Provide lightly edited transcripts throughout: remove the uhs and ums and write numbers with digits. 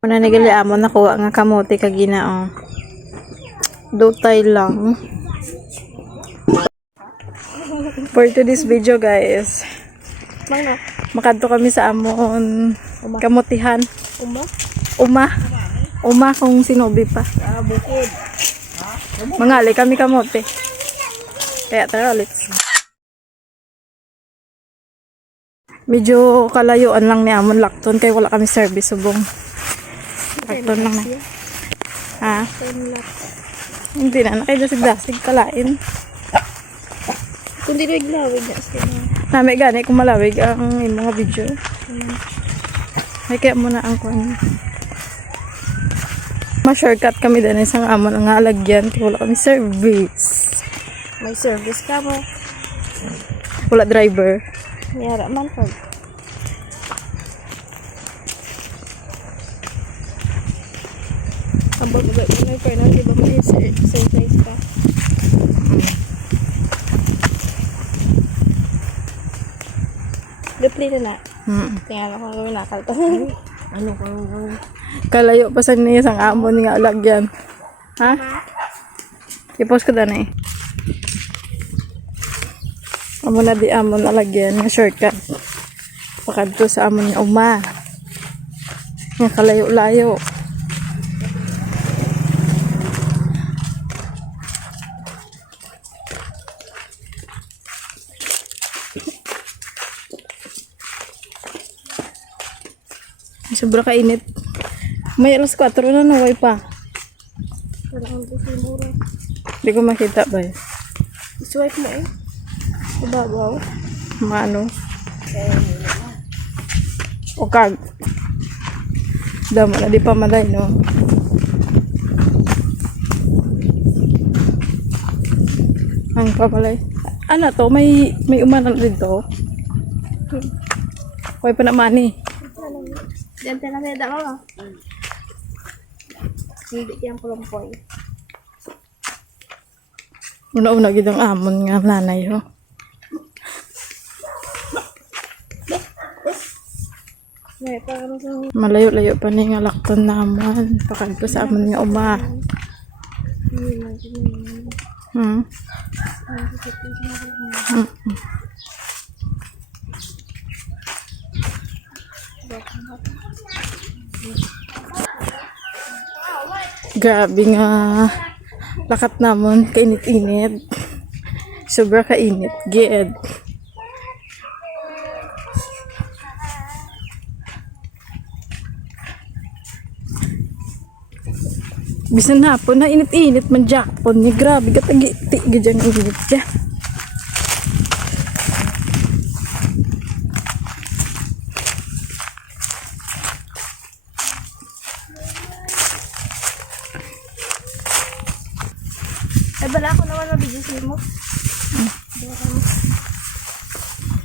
Muna nagali amo nakuha nga kamote kagina oh. Dutay lang. For today's video guys. Makadto kami sa amon kamutihan. Uma kung sinobi pa. Bukid. Mangali kami kamote. Kaya tara ulit. Medyo kalayuan lang ni amon lakton kay wala kami service subong. Lakton lang na. Ha? Hindi na nakidasig-dasig kalain. Kundi naglalawig na sila. Nami gani kung malawig ang mga video. May kaya muna ang kuwan. Ma-shortcut kami din isang amon ang alagyan kaya wala kami service. May service ka mo. Wala driver. Yara man po. Abang ba may pera di ba may exercise ka? Dupli na. Tingnan ko kung nakalto. Ano kung Kalayo pa sa niya isang amon nga alagyan. Ha? I-post ko na eh. Amo na di amon alagyan nga shortcut. Pakadto sa amon nga uma. Nga kalayo-layo. Sobra kainit. May alas 4 na naway pa. wala kang busimura. Hindi ko makita ba yun? Swipe mo eh. Ibabaw. Maano? O kag. Damo na di pa malay no. Ang pamalay. Ano to? May umanan dito. Hoy pa naman eh. Diyan na sa dalawa ka. Hindi yan kulumpoy. Una-una gid ang amon nga nanay ho. May parang sa Malayo-layo pa ni nga lakton naman. Pakadto sa amon nga uma. Grabe nga lakat namon kainit-init. Sobra kainit gid. Bisan hapon na init-init man Japon ni grabe katagiti gid ang init siya. ay bala ko naman mabigyan mo.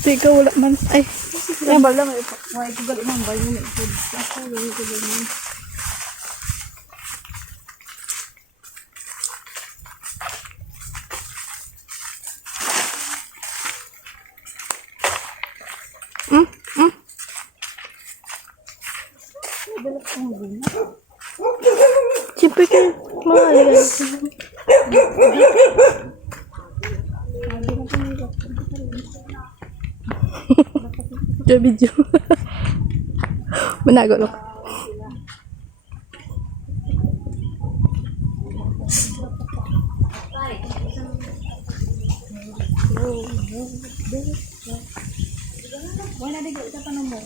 Tika wala man. Ay, Ay bala may kugal imong bay mo ito. Ako lagi ko lang. siyempre kayo mahal. Sa video. Manago no. Wala na dito pa mo.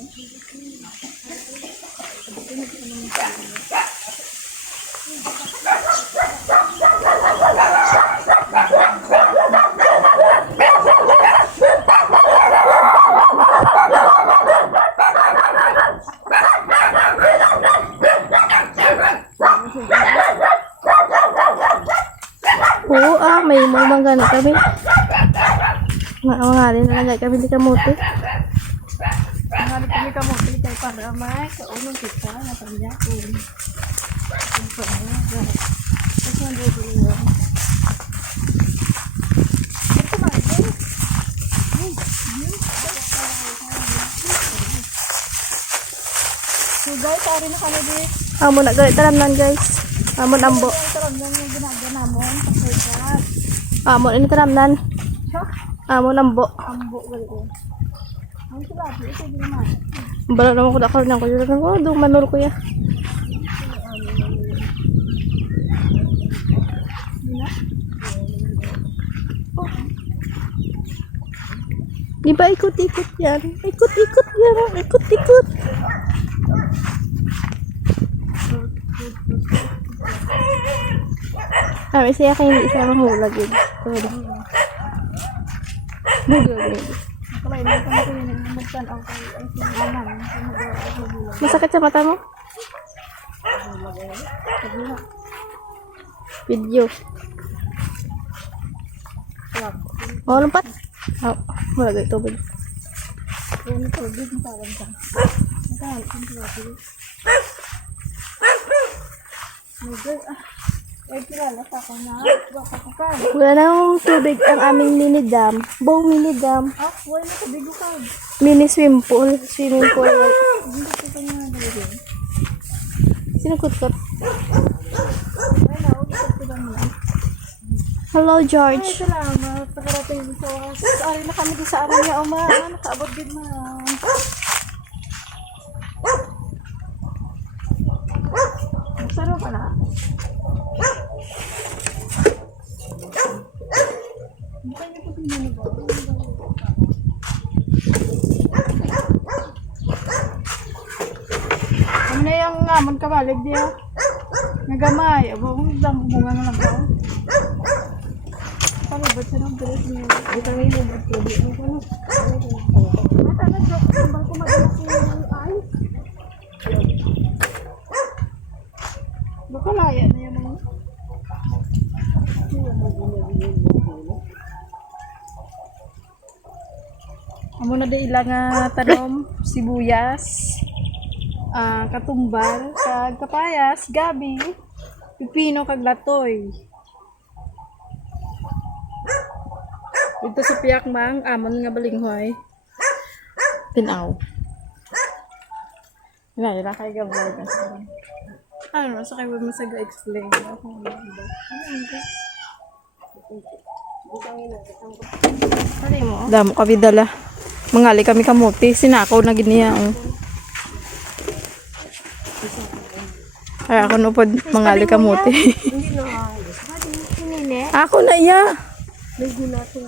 Oo may mangga na kami. Mga na kami di kamote. Hanap kami kamote kay para may kaunong kita na pangyapon. Kasi nandito yun. Ito ba ito? So guys, ari na kami dito. Amo na galit talamnan guys. Amo ambo. Ito lang yung ginagana mo. Pasaykat. Amo ini talamnan. Siya? Amo ambo. Ambo. Ganito. Ang sabi. Ito din naman. Bala naman ko nakal nang ko yun. Oh, dong manol ko ya. Di ba ikot-ikot yan? Ikot-ikot yan. Ikot-ikot. Kami siya kayo hindi isa mahulag yun. Kalay na ito natin yung magtanaw kay ay sinaman. Masakit sa mata mo? Video. Oh, lompat. Oh, wala gayo tubig. Ano ito? Big na tawag ka. Magkahal. Ang tawag. Mugay. Ay, kilala sa ako na. Baka ka ka. Wala nang tubig ang aming mini dam. Bow mini dam. Ah, wala na sa bigo ka. Mini swimming pool. Swimming pool. Hindi ko pa nga nalagyan. Sinukot-kot. Ay, naubos ko lang na. Hello, Ay, George. salamat. Nakarating din sa wakas. Ari na kami din sa amin niya, Oma. Nakaabot din na. Masarap ka na? Bukan niyo po pinili ba? Ano na yung ngamon kabalig diya? Nagamay. Abang bunga na lang ka. Paano ba siya ng dress niya? Ito na yung ubod ko. Di mo ko na. Mata na joke. Sambal ko madalas yung ay. Baka laya na yung mga. Amo na di ilang tanom, sibuyas, katumbal, kag kapayas, gabi, pipino kag latoy. Dito sa piyak mang amon nga balinghoy. Tinaw. Ila kay gabay ka. Ano sa kay mo sa ga-explain. Ano mo? Damo kami dala. Mangali kami kamuti. Sinakaw na giniya. Oh. Ay, ako no po mangali kamuti. Hindi na. Hinine. Ako na iya. Lagi natin.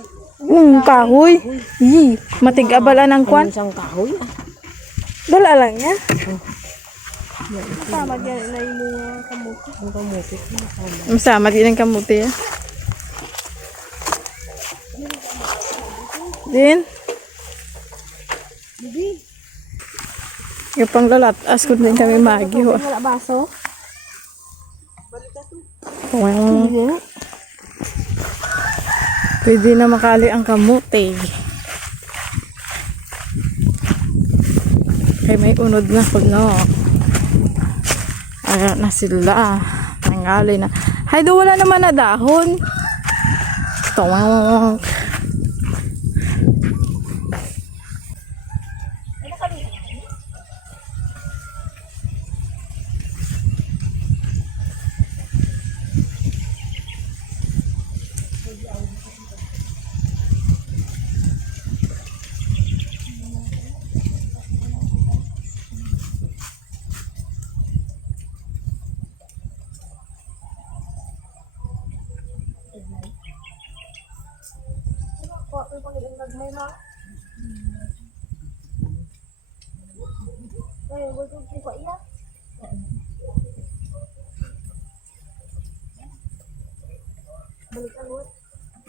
Kahoy. Yi, matig-abala ng kwan. Isang kahoy. Dala lang ya. Tama yan na yung mga kamuti. Ang kamuti. Masama din ang kamuti ya. Din. Yung panglalat. Askod din kami magi. Wala baso? Wow. Pwede na makali ang kamuti. Kaya may unod na kuno. Ayan na sila. Nangali na. Hay, do wala naman na dahon. Tawang.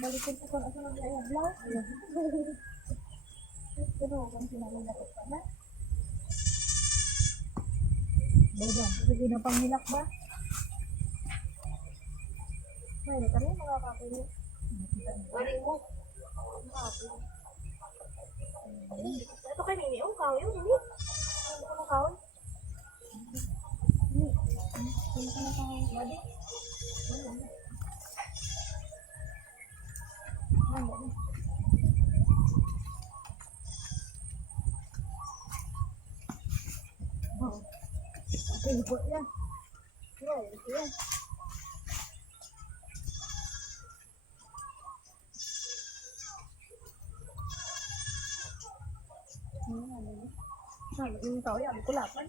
Balikin ko kung ano na yung vlog. Pero kung sinanong dapat pa na. Baga, sige na pang nilak ba? May na kami mga kakili. Waring mo. Ito kayo nini. Ang kawin yung nini. Ano ka na kawin? Ano ka na kawin? Wadi? Buat ya. Yung tao yan, kulapan.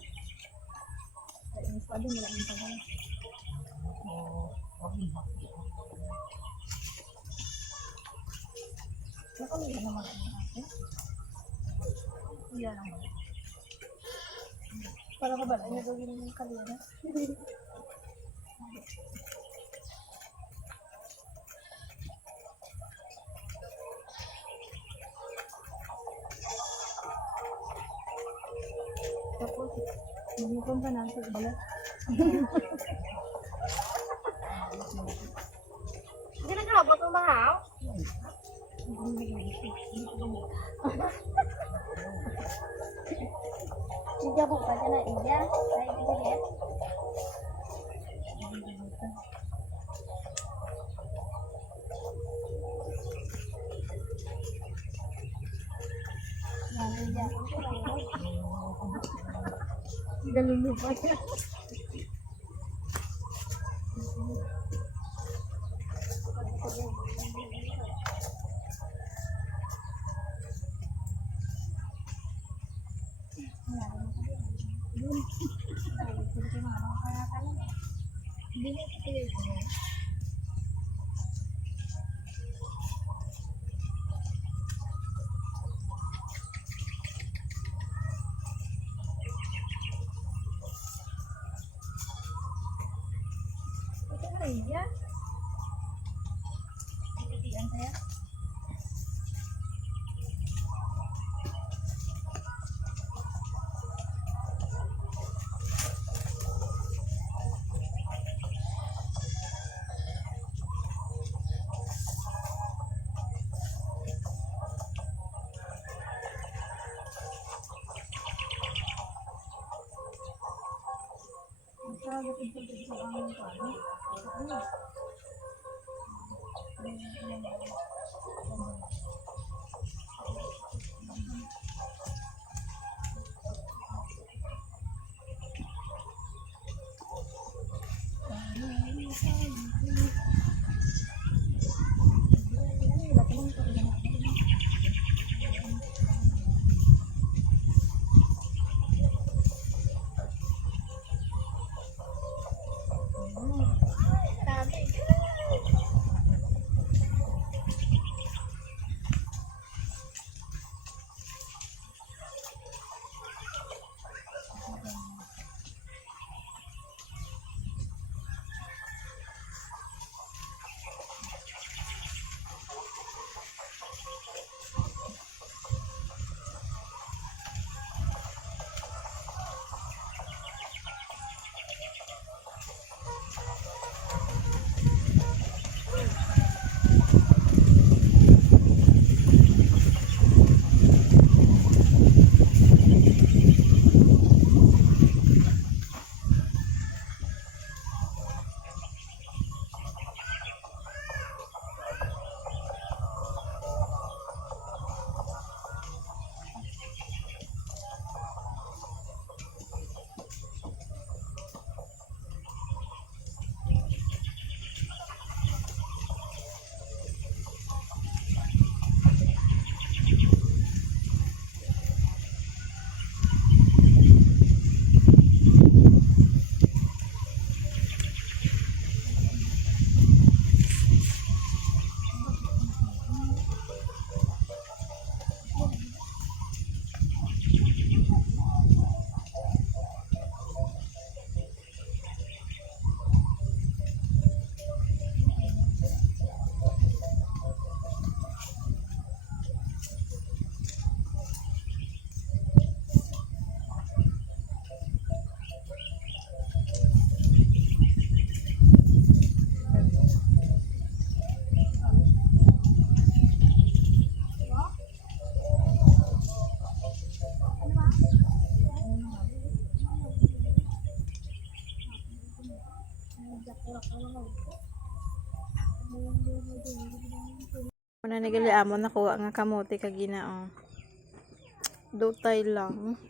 Yung pwede nila yung pagkakas. Nakamila naman ang natin. Yan naman. Para ka ba na gawin yung kalina? Tapos, magmukong ka natin sa balat. Hindi na kalabot ang mahaw? Hindi ako pa dyan na iya. Ay, hindi ko yan. Ganun mo pa yan. Iya. Titian saya. Muna nagali amon nakuha nga kamote kagina oh. Dutay lang.